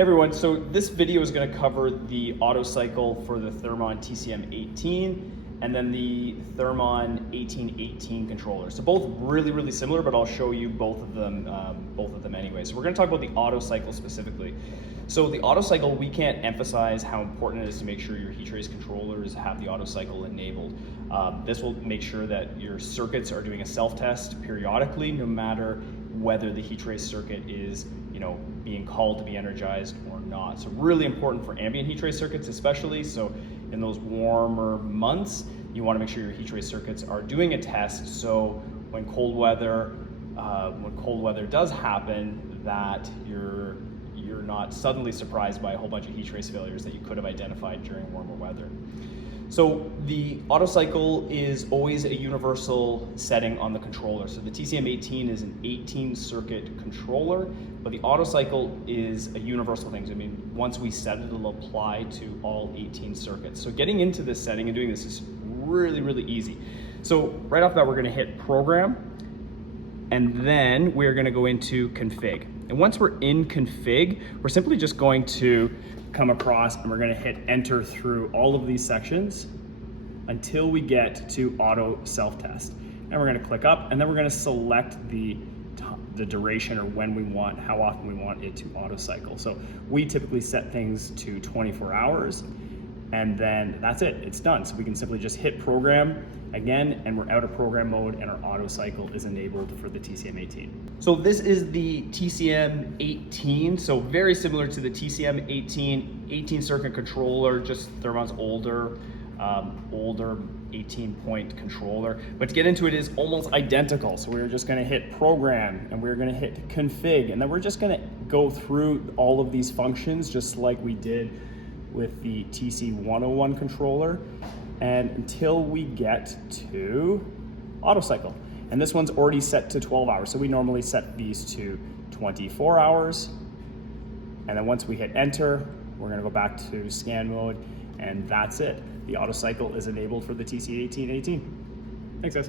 Hey everyone, so this video is going to cover the Autocycle for the Thermon TCM18 and then the Thermon 1818 controller. So both really similar, but I'll show you both of them anyway. So we're going to talk about the Autocycle specifically. So the Autocycle, we can't emphasize how important it is to make sure your heat trace controllers have the Autocycle enabled. This will make sure that your circuits are doing a self-test periodically, no matter whether the heat trace circuit is being called to be energized or not. So really important for ambient heat trace circuits especially. So in those warmer months, you want to make sure your heat trace circuits are doing a test, so when cold weather does happen, that you're not suddenly surprised by a whole bunch of heat trace failures that you could have identified during warmer weather. So the Autocycle is always a universal setting on the controller. So the TCM18 is an 18 circuit controller, but the Autocycle is a universal thing. So, I mean, once we set it, it'll apply to all 18 circuits. So getting into this setting and doing this is really easy. So right off the bat, we're gonna hit Program, and then we're gonna go into Config. And once we're in Config, we're simply just going to come across and we're going to hit enter through all of these sections until we get to auto self-test. And we're going to click up, and then we're going to select the duration, or when we want, how often we want it to auto cycle. So we typically set things to 24 hours, and then that's it, it's done. So we can simply just hit program again, and we're out of program mode, and our auto cycle is enabled for the TCM18. So this is the TCM18, so very similar to the TCM18 18 circuit controller, just Thermon's older 18-point controller. But to get into it, is almost identical. So we're just gonna hit program, and we're gonna hit config, and then we're just gonna go through all of these functions just like we did with the TC101 controller, and until we get to Autocycle. And this one's already set to 12 hours. So we normally set these to 24 hours. And then once we hit enter, we're gonna go back to scan mode, and that's it. The Autocycle is enabled for the TC1818. Thanks guys.